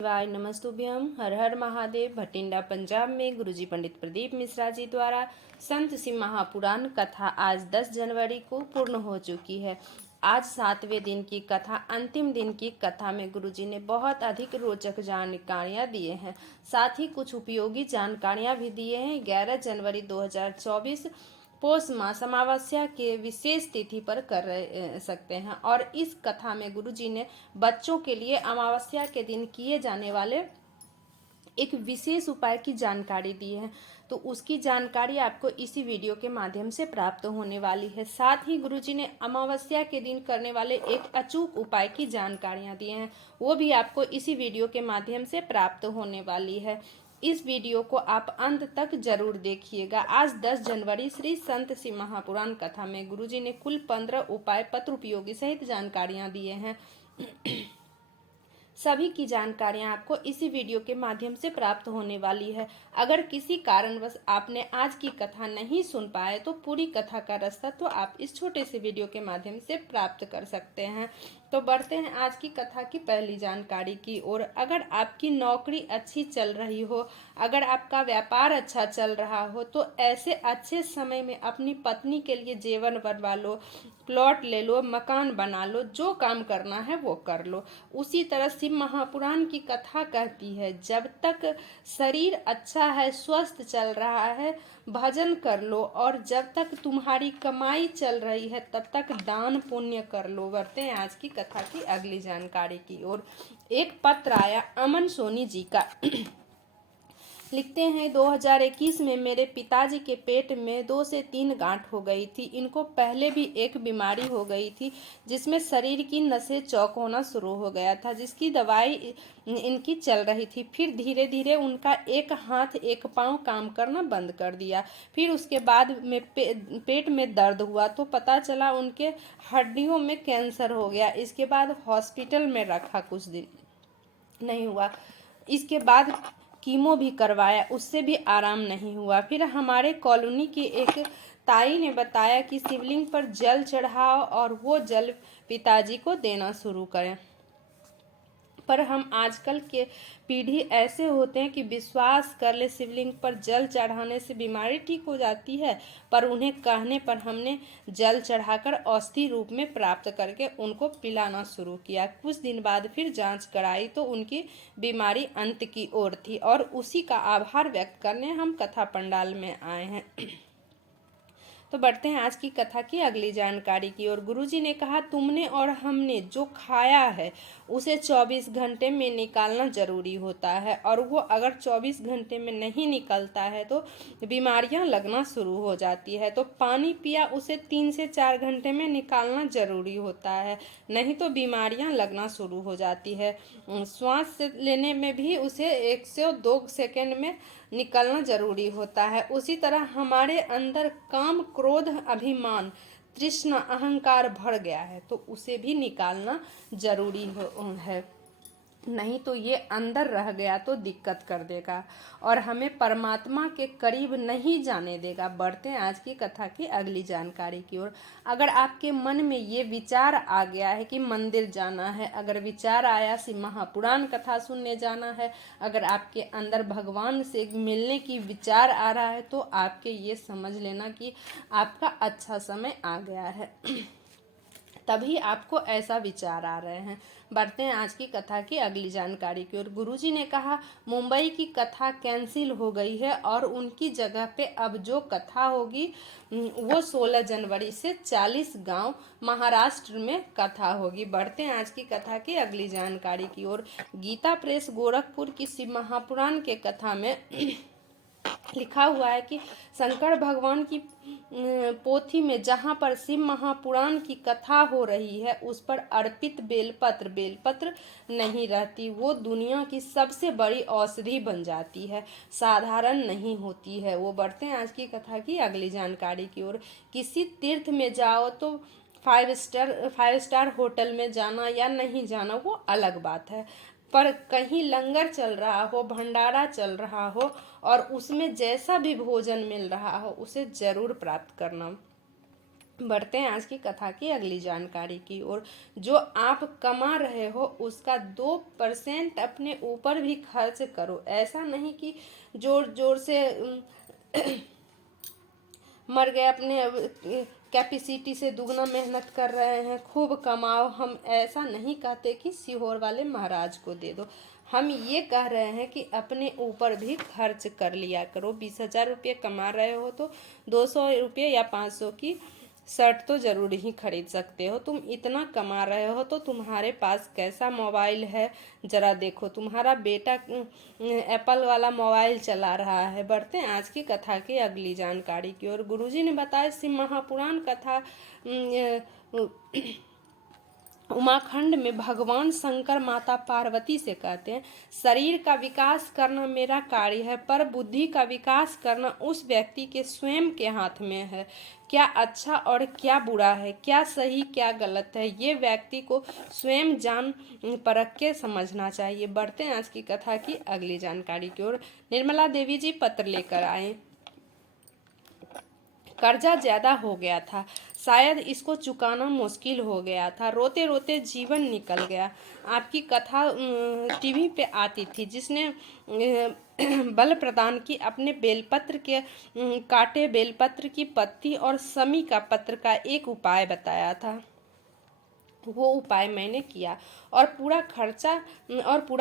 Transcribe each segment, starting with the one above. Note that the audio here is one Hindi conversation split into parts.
वाय नमस्तुभ्यम। हर हर महादेव। भटिंडा पंजाब में गुरुजी पंडित प्रदीप मिश्रा जी द्वारा संत शिव महापुराण कथा आज 10 जनवरी को पूर्ण हो चुकी है। आज 7वें दिन की कथा, अंतिम दिन की कथा में गुरुजी ने बहुत अधिक रोचक जानकारियां दिए हैं, साथ ही कुछ उपयोगी जानकारियां भी दिए हैं। 11 जनवरी 2024 पौष मास अमावस्या के विशेष तिथि पर कर सकते हैं। और इस कथा में गुरुजी ने बच्चों के लिए अमावस्या के दिन किए जाने वाले एक विशेष उपाय की जानकारी दी है, तो उसकी जानकारी आपको इसी वीडियो के माध्यम से प्राप्त होने वाली है। साथ ही गुरुजी ने अमावस्या के दिन करने वाले एक अचूक उपाय की जानकारियां दी हैं, वो भी आपको इसी वीडियो के माध्यम से प्राप्त होने वाली है। इस वीडियो को आप अंत तक जरूर देखिएगा। आज 10 जनवरी श्री संत शिव महापुराण कथा में गुरुजी ने कुल 15 उपाय पत्र उपयोगी सहित जानकारियां दिए हैं। सभी की जानकारियां आपको इसी वीडियो के माध्यम से प्राप्त होने वाली है। अगर किसी कारणवश आपने आज की कथा नहीं सुन पाए तो पूरी कथा का रास्ता तो आप इस छोटे से वीडियो के माध्यम से प्राप्त कर सकते हैं। तो बढ़ते हैं आज की कथा की पहली जानकारी की ओर। अगर आपकी नौकरी अच्छी चल रही हो, अगर आपका व्यापार अच्छा चल रहा हो, तो ऐसे अच्छे समय में अपनी पत्नी के लिए जेवर बनवा लो, प्लॉट ले लो, मकान बना लो, जो काम करना है वो कर लो। उसी तरह शिव महापुराण की कथा कहती है, जब तक शरीर अच्छा है, स्वस्थ चल रहा है, भजन कर लो, और जब तक तुम्हारी कमाई चल रही है तब तक दान पुण्य कर लो। बढ़ते हैं आज की कथा की अगली जानकारी की ओर। एक पत्र आया अमन सोनी जी का। लिखते हैं, 2021 में मेरे पिताजी के पेट में 2 से 3 गांठ हो गई थी। इनको पहले भी एक बीमारी हो गई थी जिसमें शरीर की नसें चौक होना शुरू हो गया था, जिसकी दवाई इनकी चल रही थी। फिर धीरे धीरे उनका एक हाथ एक पांव काम करना बंद कर दिया। फिर उसके बाद में पेट में दर्द हुआ तो पता चला उनके हड्डियों में कैंसर हो गया। इसके बाद हॉस्पिटल में रखा, कुछ दिन नहीं हुआ। इसके बाद कीमो भी करवाया, उससे भी आराम नहीं हुआ। फिर हमारे कॉलोनी की एक ताई ने बताया कि शिवलिंग पर जल चढ़ाओ और वो जल पिताजी को देना शुरू करें। पर हम आजकल के पीढ़ी ऐसे होते हैं कि विश्वास कर ले शिवलिंग पर जल चढ़ाने से बीमारी ठीक हो जाती है, पर उन्हें कहने पर हमने जल चढ़ाकर औषधि रूप में प्राप्त करके उनको पिलाना शुरू किया। कुछ दिन बाद फिर जांच कराई तो उनकी बीमारी अंत की ओर थी, और उसी का आभार व्यक्त करने हम कथा पंडाल में आए हैं। तो बढ़ते हैं आज की कथा की अगली जानकारी की ओर। गुरुजी ने कहा, तुमने और हमने जो खाया है उसे 24 घंटे में निकालना जरूरी होता है, और वो अगर 24 घंटे में नहीं निकलता है तो बीमारियां लगना शुरू हो जाती है। तो पानी पिया उसे 3 से 4 घंटे में निकालना जरूरी होता है, नहीं तो बीमारियां लगना शुरू हो जाती है। श्वास लेने में भी उसे 1 से 2 सेकेंड में निकलना जरूरी होता है। उसी तरह हमारे अंदर काम, क्रोध, अभिमान, तृष्णा, अहंकार भर गया है तो उसे भी निकालना जरूरी है, नहीं तो ये अंदर रह गया तो दिक्कत कर देगा और हमें परमात्मा के करीब नहीं जाने देगा। बढ़ते हैं आज की कथा की अगली जानकारी की ओर। अगर आपके मन में ये विचार आ गया है कि मंदिर जाना है, अगर विचार आया शिव महापुराण कथा सुनने जाना है, अगर आपके अंदर भगवान से मिलने की विचार आ रहा है, तो आपके ये समझ लेना कि आपका अच्छा समय आ गया है। तभी आपको ऐसा विचार आ रहे हैं। बढ़ते हैं आज की कथा की अगली जानकारी की ओर। गुरुजी ने कहा, मुंबई की कथा कैंसिल हो गई है और उनकी जगह पे अब जो कथा होगी वो 16 जनवरी से 40 गांव महाराष्ट्र में कथा होगी। बढ़ते हैं आज की कथा की अगली जानकारी की ओर। गीता प्रेस गोरखपुर की शिव महापुराण के कथा में लिखा हुआ है कि शंकर भगवान की पोथी में जहाँ पर शिव महापुराण की कथा हो रही है उस पर अर्पित बेलपत्र नहीं रहती, वो दुनिया की सबसे बड़ी औषधि बन जाती है, साधारण नहीं होती है वो। बढ़ते हैं आज की कथा की अगली जानकारी की ओर। किसी तीर्थ में जाओ तो 5 स्टार होटल में जाना या नहीं जाना वो अलग बात है, पर कहीं लंगर चल रहा हो, भंडारा चल रहा हो और उसमें जैसा भी भोजन मिल रहा हो उसे जरूर प्राप्त करना। बढ़ते हैं आज की कथा की अगली जानकारी की ओर। जो आप कमा रहे हो उसका 2% अपने ऊपर भी खर्च करो। ऐसा नहीं कि जोर जोर से मर गए, अपने कैपेसिटी से दुगना मेहनत कर रहे हैं, खूब कमाओ। हम ऐसा नहीं कहते कि सीहोर वाले महाराज को दे दो। हम ये कह रहे हैं कि अपने ऊपर भी खर्च कर लिया करो। 20,000 रुपये कमा रहे हो तो 200 रुपये या 500 की शर्ट तो ज़रूर ही खरीद सकते हो। तुम इतना कमा रहे हो तो तुम्हारे पास कैसा मोबाइल है ज़रा देखो। तुम्हारा बेटा एप्पल वाला मोबाइल चला रहा है। बढ़ते हैं आज की कथा की अगली जानकारी की ओर। गुरुजी ने बताया शिव महापुराण कथा उमाखंड में भगवान शंकर माता पार्वती से कहते हैं, शरीर का विकास करना मेरा कार्य है, पर बुद्धि का विकास करना उस व्यक्ति के स्वयं के हाथ में है। क्या अच्छा और क्या बुरा है, क्या सही क्या गलत है, ये व्यक्ति को स्वयं जान परख के समझना चाहिए। बढ़ते हैं आज की कथा की अगली जानकारी की ओर। निर्मला देवी जी पत्र लेकर आए। कर्जा ज्यादा हो गया था, शायद इसको चुकाना मुश्किल हो गया था, रोते रोते जीवन निकल गया। आपकी कथा टीवी पे आती थी, जिसने बल प्रदान की अपने बेलपत्र के काटे बेलपत्र की पत्ती और समी का पत्र का एक उपाय बताया था। वो उपाय मैंने किया और पूरा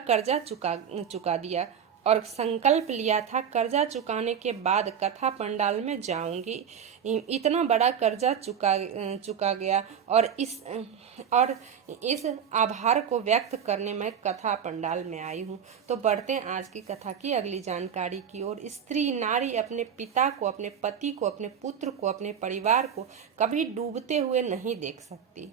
कर्जा चुका दिया और संकल्प लिया था कर्जा चुकाने के बाद कथा पंडाल में जाऊंगी। इतना बड़ा कर्जा चुका गया और इस आभार को व्यक्त करने मैं कथा पंडाल में आई हूँ। तो बढ़ते हैं आज की कथा की अगली जानकारी की ओर। स्त्री नारी अपने पिता को, अपने पति को, अपने पुत्र को, अपने परिवार को कभी डूबते हुए नहीं देख सकती।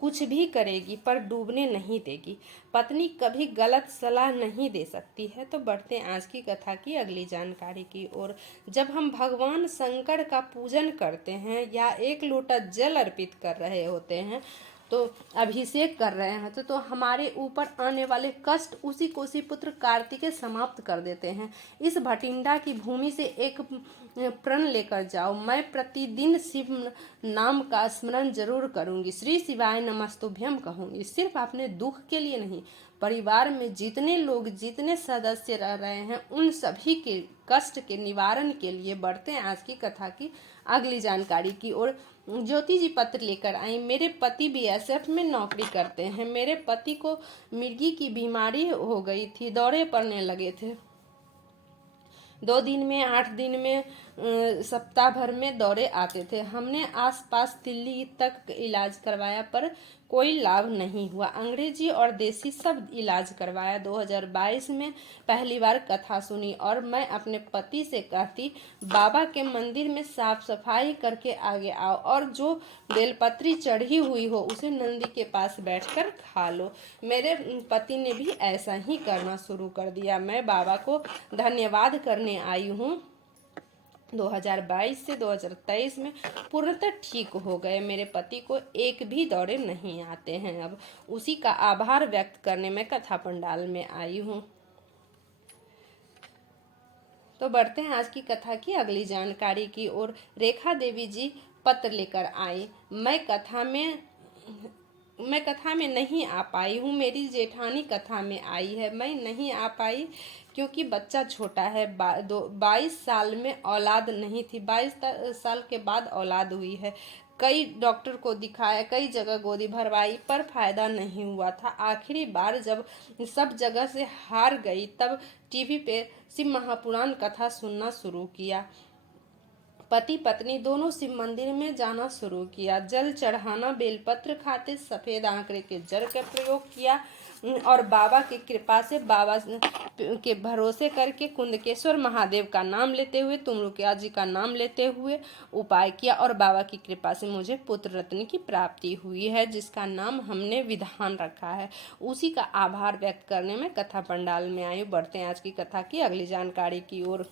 कुछ भी करेगी पर डूबने नहीं देगी। पत्नी कभी गलत सलाह नहीं दे सकती है। तो बढ़ते हैं आज की कथा की अगली जानकारी की ओर। जब हम भगवान शंकर का पूजन करते हैं या एक लोटा जल अर्पित कर रहे होते हैं, तो अभिषेक कर रहे हैं तो हमारे ऊपर आने वाले कष्ट उसी कोशीपुत्र कार्तिकेय समाप्त कर देते हैं। इस भटिंडा की भूमि से एक प्रण लेकर जाओ। मैं प्रतिदिन शिव नाम का स्मरण जरूर करूंगी, श्री शिवाय नमस्तुभ्यम कहूंगी। सिर्फ अपने दुख के लिए नहीं, परिवार में जितने लोग, जितने सदस्य रह रहे हैं, उन सभी के कष्ट के निवारण के लिए। बढ़ते हैं आज की कथा की अगली जानकारी की ओर। ज्योति जी पत्र लेकर आई। मेरे पति बीएसएफ में नौकरी करते हैं। मेरे पति को मिर्गी की बीमारी हो गई थी, दौरे पड़ने लगे थे। 2 दिन में, 8 दिन में, सप्ताह भर में दौरे आते थे। हमने आसपास दिल्ली तक इलाज करवाया पर कोई लाभ नहीं हुआ। अंग्रेजी और देसी सब इलाज करवाया। 2022 में पहली बार कथा सुनी और मैं अपने पति से कहती, बाबा के मंदिर में साफ सफाई करके आगे आओ और जो बेलपत्री चढ़ी हुई हो उसे नंदी के पास बैठकर खा लो। मेरे पति ने भी ऐसा ही करना शुरू कर दिया। मैं बाबा को धन्यवाद करने आई हूँ। 2022 से 2023 में पूर्णतः ठीक हो गए। मेरे पति को एक भी दौरे नहीं आते हैं। अब उसी का आभार व्यक्त करने में कथा पंडाल में आई हूँ। तो बढ़ते हैं आज की कथा की अगली जानकारी की ओर। रेखा देवी जी पत्र लेकर आई। मैं कथा में नहीं आ पाई हूँ। मेरी जेठानी कथा में आई है। मैं नहीं आ पाई क्योंकि बच्चा छोटा है। 22 साल में औलाद नहीं थी। 22 साल के बाद औलाद हुई है। कई डॉक्टर को दिखाया, कई जगह गोदी भरवाई पर फायदा नहीं हुआ था। आखिरी बार जब सब जगह से हार गई तब टीवी पे शिव महापुराण कथा सुनना शुरू किया। पति पत्नी दोनों शिव मंदिर में जाना शुरू किया। जल चढ़ाना, बेलपत्र खाते, सफेद आंकड़े के जल का प्रयोग किया और बाबा की कृपा से, बाबा के भरोसे करके कुंदकेश्वर महादेव का नाम लेते हुए, तुमरुकिया जी का नाम लेते हुए उपाय किया और बाबा की कृपा से मुझे पुत्र रत्न की प्राप्ति हुई है, जिसका नाम हमने विधान रखा है। उसी का आभार व्यक्त करने में कथा पंडाल में आई। बढ़ते हैं आज की कथा की अगली जानकारी की ओर।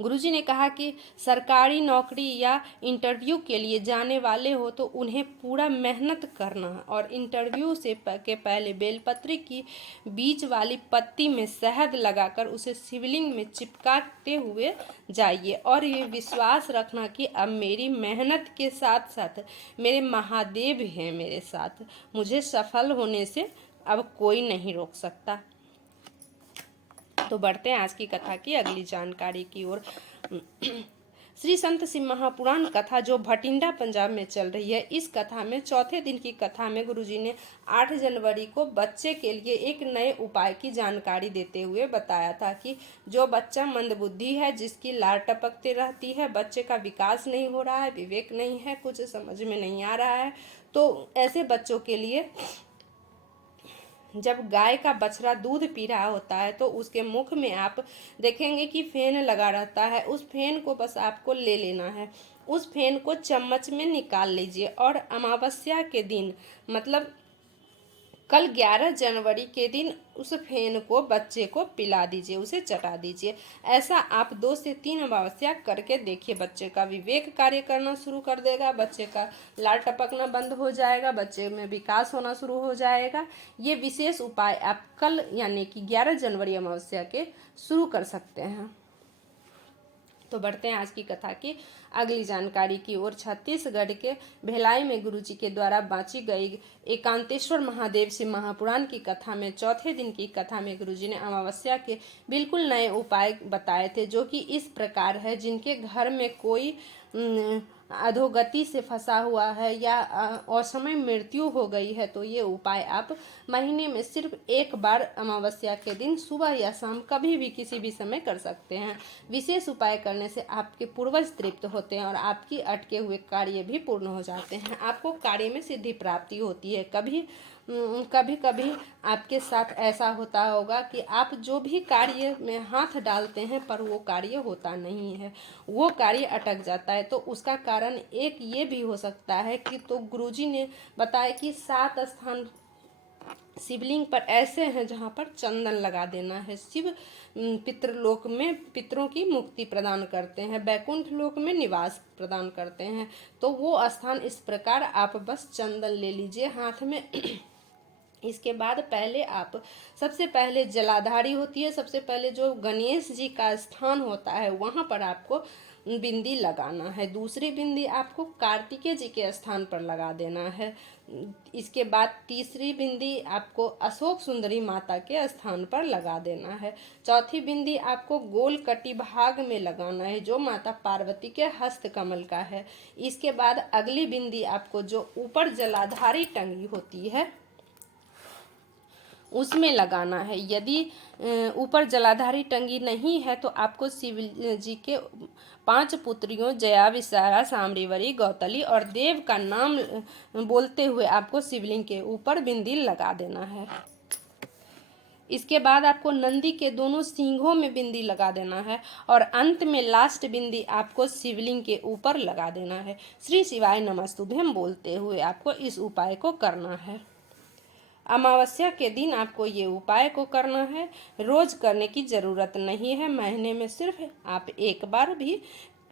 गुरुजी ने कहा कि सरकारी नौकरी या इंटरव्यू के लिए जाने वाले हो तो उन्हें पूरा मेहनत करना है और इंटरव्यू के पहले बेलपत्री की बीच वाली पत्ती में शहद लगाकर उसे शिवलिंग में चिपकाते हुए जाइए और ये विश्वास रखना कि अब मेरी मेहनत के साथ साथ मेरे महादेव हैं मेरे साथ, मुझे सफल होने से अब कोई नहीं रोक सकता। तो बढ़ते हैं आज की कथा की अगली जानकारी की ओर। श्री संत शिव महापुराण कथा जो भटिंडा पंजाब में चल रही है, इस कथा में चौथे दिन की कथा में गुरुजी ने 8 जनवरी को बच्चे के लिए एक नए उपाय की जानकारी देते हुए बताया था कि जो बच्चा मंदबुद्धि है, जिसकी लार टपकते रहती है, बच्चे का विकास नहीं हो रहा है, विवेक नहीं है, कुछ समझ में नहीं आ रहा है, तो ऐसे बच्चों के लिए जब गाय का बछड़ा दूध पी रहा होता है तो उसके मुख में आप देखेंगे कि फेन लगा रहता है। उस फेन को बस आपको ले लेना है, उस फेन को चम्मच में निकाल लीजिए और अमावस्या के दिन मतलब कल 11 जनवरी के दिन उस फेन को बच्चे को पिला दीजिए, उसे चटा दीजिए। ऐसा आप 2 से 3 अमावस्या करके देखिए, बच्चे का विवेक कार्य करना शुरू कर देगा, बच्चे का लार टपकना बंद हो जाएगा, बच्चे में विकास होना शुरू हो जाएगा। ये विशेष उपाय आप कल यानी कि 11 जनवरी अमावस्या के शुरू कर सकते हैं। तो बढ़ते हैं आज की कथा की अगली जानकारी की ओर। छत्तीसगढ़ के भिलाई में गुरुजी के द्वारा बाँची गई एकांतेश्वर महादेव शिव महापुराण की कथा में चौथे दिन की कथा में गुरुजी ने अमावस्या के बिल्कुल नए उपाय बताए थे, जो कि इस प्रकार है। जिनके घर में कोई अधोगति से फंसा हुआ है या असमय मृत्यु हो गई है, तो ये उपाय आप महीने में सिर्फ एक बार अमावस्या के दिन सुबह या शाम कभी भी किसी भी समय कर सकते हैं। विशेष उपाय करने से आपके पूर्वज तृप्त होते हैं और आपकी अटके हुए कार्य भी पूर्ण हो जाते हैं। आपको कार्य में सिद्धि प्राप्ति होती है। कभी कभी आपके साथ ऐसा होता होगा कि आप जो भी कार्य में हाथ डालते हैं पर वो कार्य होता नहीं है, वो कार्य अटक जाता है। तो उसका कारण एक ये भी हो सकता है कि तो गुरुजी ने बताया कि 7 स्थान शिवलिंग पर ऐसे हैं जहाँ पर चंदन लगा देना है। शिव पितृलोक में पितरों की मुक्ति प्रदान करते हैं, बैकुंठ लोक में निवास प्रदान करते हैं। तो वो स्थान इस प्रकार आप बस चंदन ले लीजिए हाथ में। इसके बाद पहले आप सबसे पहले जलाधारी होती है, सबसे पहले जो गणेश जी का स्थान होता है वहाँ पर आपको बिंदी लगाना है। दूसरी बिंदी आपको कार्तिकेय जी के स्थान पर लगा देना है। इसके बाद तीसरी बिंदी आपको अशोक सुंदरी माता के स्थान पर लगा देना है। चौथी बिंदी आपको गोल कटी भाग में लगाना है जो माता पार्वती के हस्त कमल का है। इसके बाद अगली बिंदी आपको जो ऊपर जलाधारी टंगी होती है उसमें लगाना है। यदि ऊपर जलाधारी टंगी नहीं है तो आपको शिव जी के 5 पुत्रियों जया, विशाला, साम्रीवरी, गौतली और देव का नाम बोलते हुए आपको शिवलिंग के ऊपर बिंदी लगा देना है। इसके बाद आपको नंदी के दोनों सींगों में बिंदी लगा देना है और अंत में लास्ट बिंदी आपको शिवलिंग के ऊपर लगा देना है। श्री शिवाय नमस्तुभ्यम बोलते हुए आपको इस उपाय को करना है। अमावस्या के दिन आपको ये उपाय को करना है, रोज करने की ज़रूरत नहीं है। महीने में सिर्फ आप एक बार भी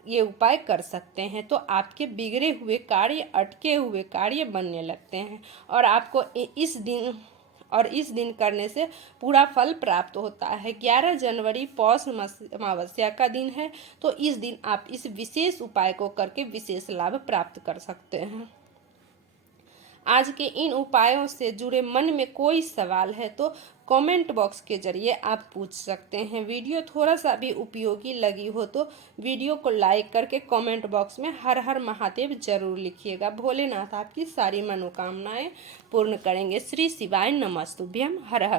ये उपाय कर सकते हैं तो आपके बिगड़े हुए कार्य, अटके हुए कार्य बनने लगते हैं और आपको इस दिन करने से पूरा फल प्राप्त होता है। 11 जनवरी पौष अमावस्या का दिन है, तो इस दिन आप इस विशेष उपाय को करके विशेष लाभ प्राप्त कर सकते हैं। आज के इन उपायों से जुड़े मन में कोई सवाल है तो कमेंट बॉक्स के जरिए आप पूछ सकते हैं। वीडियो थोड़ा सा भी उपयोगी लगी हो तो वीडियो को लाइक करके कमेंट बॉक्स में हर हर महादेव जरूर लिखिएगा। भोलेनाथ आपकी सारी मनोकामनाएं पूर्ण करेंगे। श्री शिवाय नमस्तुभ्यम। हर हर